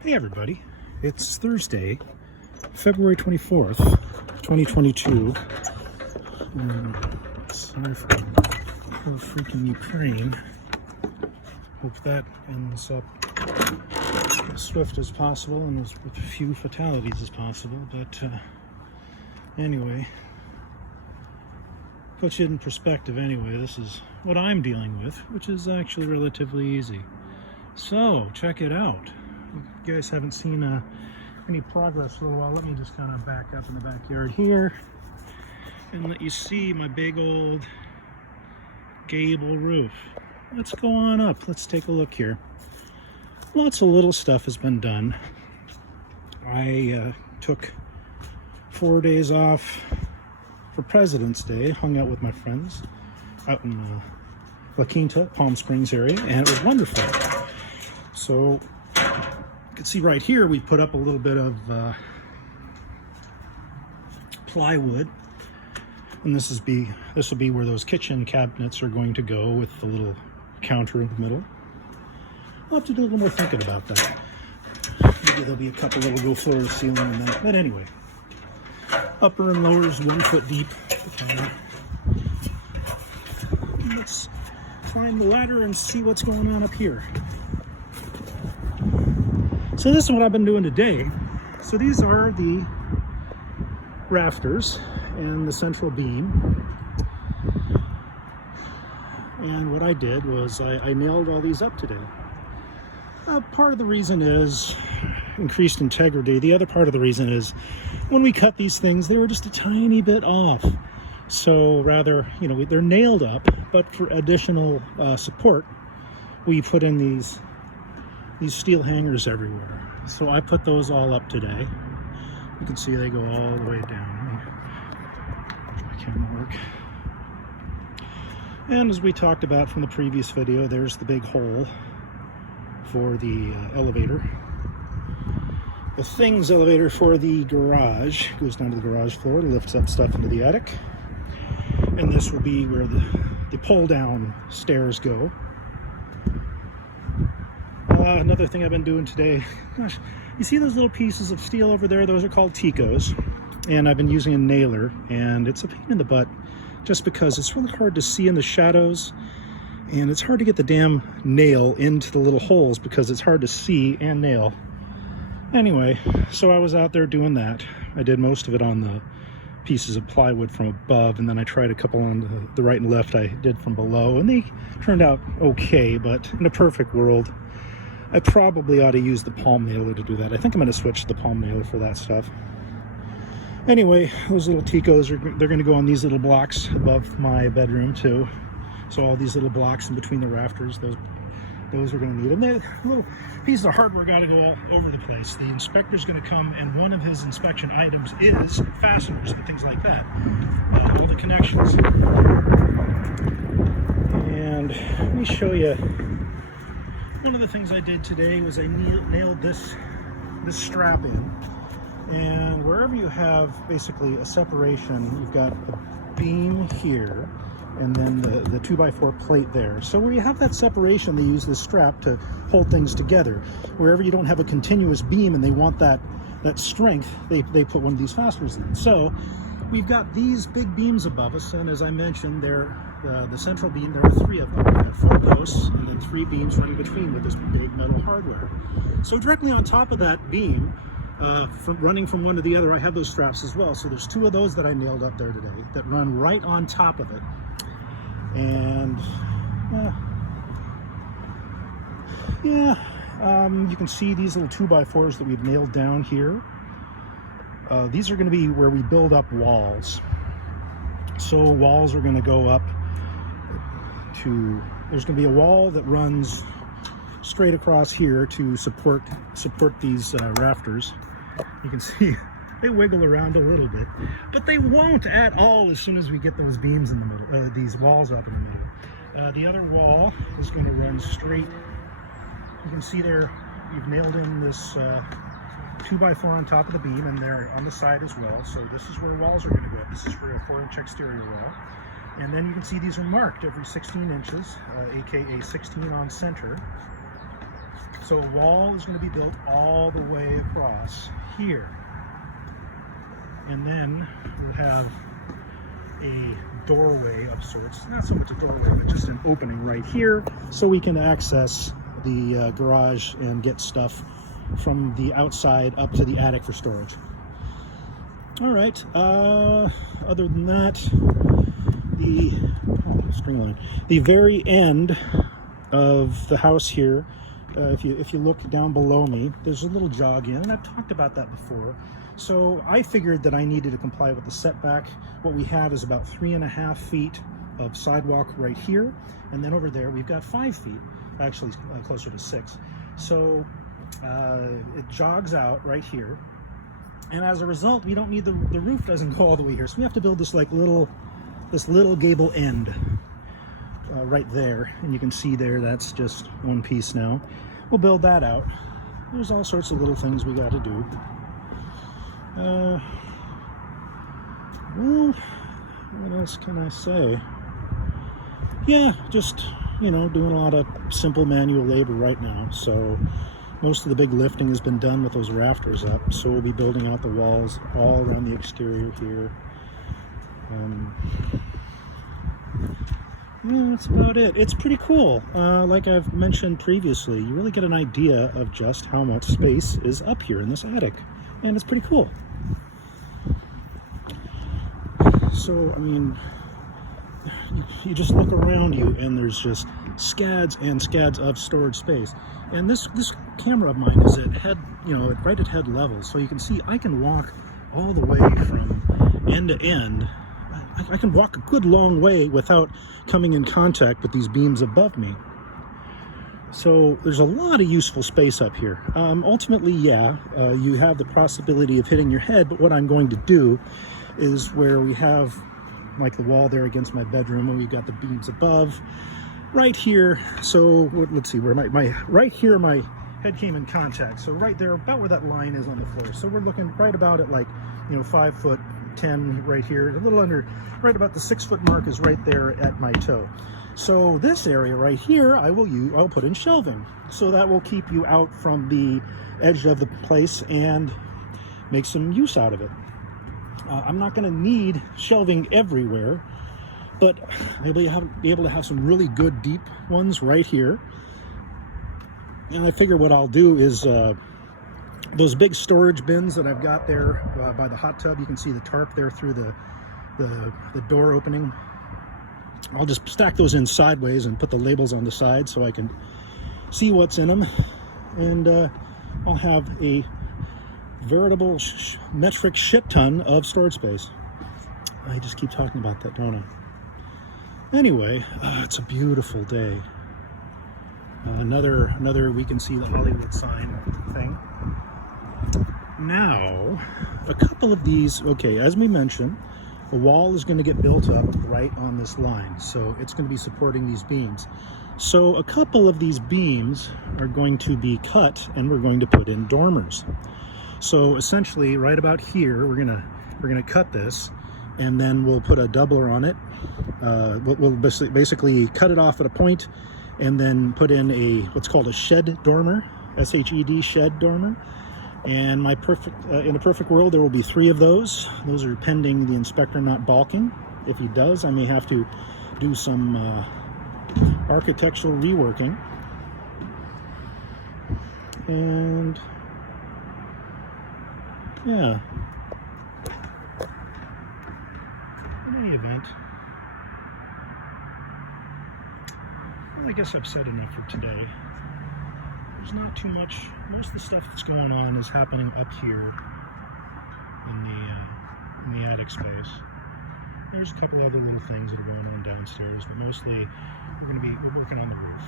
Hey everybody, it's Thursday, February 24th, 2022. Sorry for poor freaking Ukraine. Hope that ends up as swift as possible and as with few fatalities as possible. But anyway, put you in perspective anyway, this is what I'm dealing with, which is actually relatively easy. So, check it out. You guys haven't seen any progress for a little while. Let me just kind of back up in the backyard here and let you see my big old gable roof. Let's go on up. Let's take a look here. Lots of little stuff has been done. I took 4 days off for President's Day, hung out with my friends out in La Quinta, Palm Springs area, and it was wonderful. So you can see right here we put up a little bit of plywood, and this will be where those kitchen cabinets are going to go, with the little counter in the middle. I'll have to do a little more thinking about that. Maybe there'll be a couple that will go floor to ceiling and that. But anyway, upper and lower is 1 foot deep. Okay. Let's climb the ladder and see what's going on up here. So this is what I've been doing today. So these are the rafters and the central beam. And what I did was I nailed all these up today. Part of the reason is increased integrity. The other part of the reason is when we cut these things, they were just a tiny bit off. So rather, they're nailed up, but for additional support, we put in these steel hangers everywhere. So I put those all up today. You can see they go all the way down. My camera work. And as we talked about from the previous video, there's the big hole for the elevator. The things elevator for the garage goes down to the garage floor, lifts up stuff into the attic. And this will be where the pull down stairs go. Another thing I've been doing today, gosh, you see those little pieces of steel over there? Those are called Ticos, and I've been using a nailer, and it's a pain in the butt just because it's really hard to see in the shadows, and it's hard to get the damn nail into the little holes because it's hard to see and nail. Anyway, so I was out there doing that. I did most of it on the pieces of plywood from above, and then I tried a couple on the right and left I did from below, and they turned out okay, but in a perfect world, I probably ought to use the palm nailer to do that. I think I'm going to switch to the palm nailer for that stuff. Anyway, those little Ticos, they're going to go on these little blocks above my bedroom too. So all these little blocks in between the rafters, those are going to need them. They're little pieces of hardware got to go all over the place. The inspector's going to come, and one of his inspection items is fasteners and things like that. All the connections. And let me show you. One of the things I did today was I nailed this strap in, and wherever you have basically a separation, you've got a beam here and then the 2x4 plate there. So where you have that separation, they use this strap to hold things together. Wherever you don't have a continuous beam and they want that strength, they put one of these fasteners in. So we've got these big beams above us, and as I mentioned, they're the central beam. There are 3 of them. We've got 4 posts and then 3 beams running between with this big metal hardware. So directly on top of that beam, running from one to the other, I have those straps as well. So there's 2 of those that I nailed up there today that run right on top of it. And you can see these little 2x4s that we've nailed down here. These are going to be where we build up walls. So walls are going to go up to, there's going to be a wall that runs straight across here to support these rafters. You can see they wiggle around a little bit, but they won't at all as soon as we get those beams in the middle, these walls up in the middle. The other wall is going to run straight. You can see there, you've nailed in this 2x4 on top of the beam, and they're on the side as well. So this is where walls are going to go. This is for a 4-inch exterior wall. And then you can see these are marked every 16 inches, aka 16 on center. So a wall is going to be built all the way across here. And then we'll have a doorway of sorts. Not so much a doorway, but just an opening right here so we can access the garage and get stuff from the outside up to the attic for storage. All right, other than that, string line. The very end of the house here, if you look down below me, there's a little jog in, and I've talked about that before. So I figured that I needed to comply with the setback. What we have is about 3.5 feet of sidewalk right here, and then over there we've got 5 feet, actually closer to 6. So it jogs out right here, and as a result, we don't need the roof doesn't go all the way here. So we have to build this like little gable end right there, and you can see there that's just one piece now. We'll build that out. There's all sorts of little things we got to do. Well, what else can I say? Yeah, just, you know, doing a lot of simple manual labor right now. So most of the big lifting has been done with those rafters up. So we'll be building out the walls all around the exterior here. Yeah, that's about it. It's pretty cool. Like I've mentioned previously, you really get an idea of just how much space is up here in this attic. And it's pretty cool. So, I mean, you just look around you and there's just scads and scads of storage space. And this camera of mine is at head, right at head level. So you can see I can walk all the way from end to end. I can walk a good long way without coming in contact with these beams above me. So there's a lot of useful space up here. Ultimately, you have the possibility of hitting your head, but what I'm going to do is where we have like the wall there against my bedroom, and we've got the beams above right here. So let's see where my right here my head came in contact. So right there, about where that line is on the floor. So we're looking right about at like 5'10" right here, a little under, right about the 6 foot mark is right there at my toe. So this area right here, I'll put in shelving. So that will keep you out from the edge of the place and make some use out of it. I'm not going to need shelving everywhere, but I'll be able to have some really good deep ones right here. And I figure what I'll do is those big storage bins that I've got there by the hot tub, you can see the tarp there through the door opening. I'll just stack those in sideways and put the labels on the side so I can see what's in them. And I'll have a veritable metric shit ton of storage space. I just keep talking about that, don't I? Anyway, it's a beautiful day. Another we can see the Hollywood sign thing. Now, a couple of these, okay, as we mentioned, the wall is going to get built up right on this line, so it's going to be supporting these beams. So a couple of these beams are going to be cut, and we're going to put in dormers. So essentially, right about here, we're gonna cut this, and then we'll put a doubler on it. We'll basically cut it off at a point, and then put in what's called a shed dormer, SHED shed dormer. And in a perfect world, there will be 3 of those. Those are pending the inspector not balking. If he does, I may have to do some architectural reworking. And yeah. In any event, well, I guess I've said enough for today. There's not too much. Most of the stuff that's going on is happening up here in the attic space. There's a couple other little things that are going on downstairs, but mostly we're working on the roof.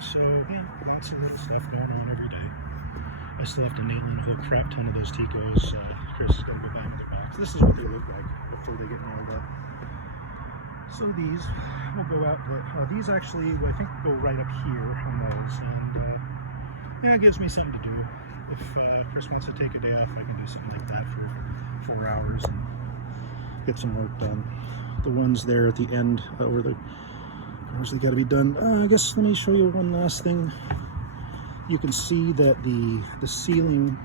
So yeah, lots of little stuff going on every day. I still have to nail in a whole crap ton of those Ticos. Chris is going to go back in their box. This is what they look like before they get nailed up. So these will go out, these actually, I think, go right up here on those, and yeah, it gives me something to do. If Chris wants to take a day off, I can do something like that for 4 hours and get some work done. The ones there at the end, or Obviously got to be done. I guess let me show you one last thing. You can see that the ceiling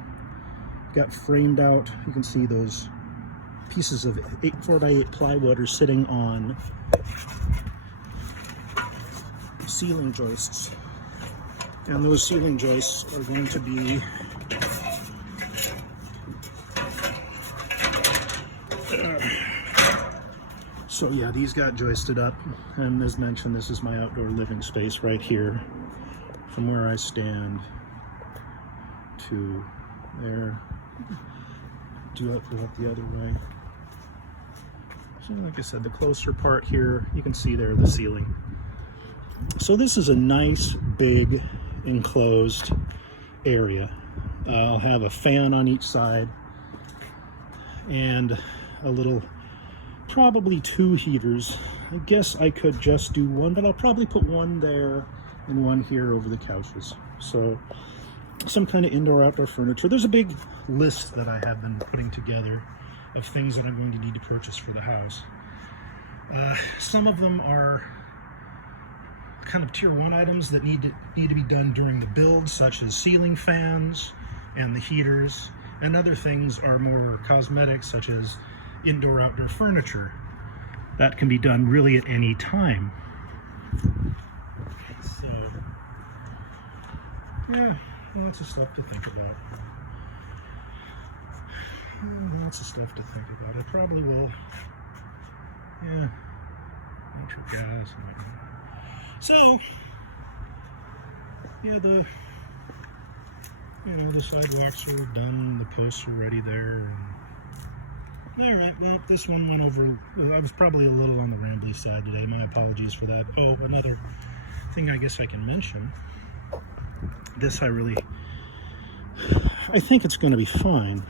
got framed out. You can see those pieces of 4x8 plywood are sitting on ceiling joists. And those ceiling joists are going to be so yeah, these got joisted up, and as mentioned, this is my outdoor living space right here, from where I stand to there. Do it the other way. So like I said, the closer part here, you can see there the ceiling. So this is a nice big enclosed area. I'll have a fan on each side and a little, probably 2 heaters. I guess I could just do one, but I'll probably put one there and one here over the couches. So some kind of indoor outdoor furniture. There's a big list that I have been putting together of things that I'm going to need to purchase for the house. Some of them are kind of tier 1 items that need to be done during the build, such as ceiling fans and the heaters, and other things are more cosmetic, such as indoor outdoor furniture. That can be done really at any time. So yeah, lots of stuff to think about. Lots of stuff to think about. I probably will, yeah, natural gas. So yeah, the sidewalks are done, the posts are ready there. All right, well, this one went over. I was probably a little on the rambly side today. My apologies for that. Oh, another thing I guess I can mention. This I think it's going to be fine.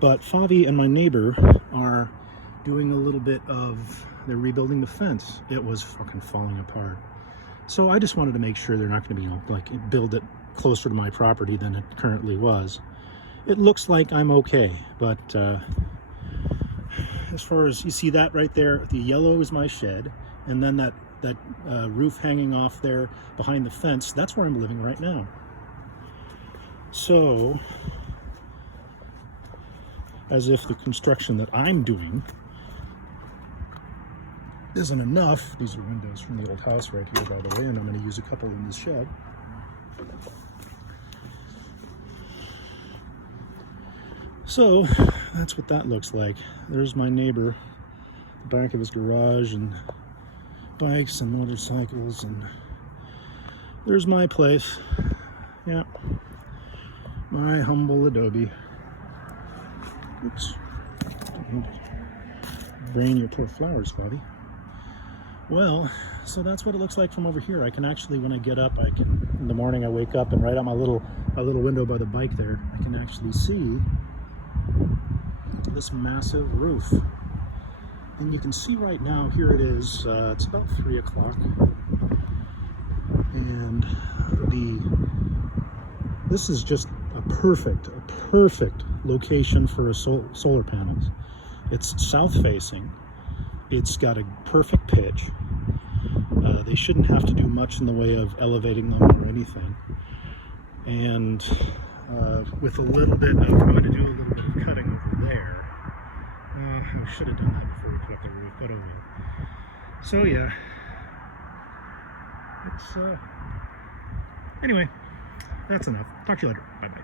But Favi and my neighbor are doing a little bit of, they're rebuilding the fence. It was fucking falling apart. So I just wanted to make sure they're not going to be, like, build it closer to my property than it currently was. It looks like I'm okay, but as far as, you see that right there, the yellow is my shed, and then that roof hanging off there behind the fence, that's where I'm living right now. So, as if the construction that I'm doing isn't enough. These are windows from the old house right here, by the way, and I'm going to use a couple in this shed. So that's what that looks like. There's my neighbor, the back of his garage, and bikes and motorcycles, and there's my place. Yeah, my humble adobe. Oops. Brain your poor flowers, Bobby. Well, so that's what it looks like from over here. I can actually, when I get up, in the morning I wake up and right out my little window by the bike there, I can actually see this massive roof. And you can see right now, here it is, it's about 3 o'clock. And this is just a perfect location for solar panels. It's south facing. It's got a perfect pitch. They shouldn't have to do much in the way of elevating them or anything. And with a little bit, I'm going to do a little bit of cutting over there. I should have done that before we put up the roof, but oh well. So yeah, it's anyway, that's enough. Talk to you later. Bye bye.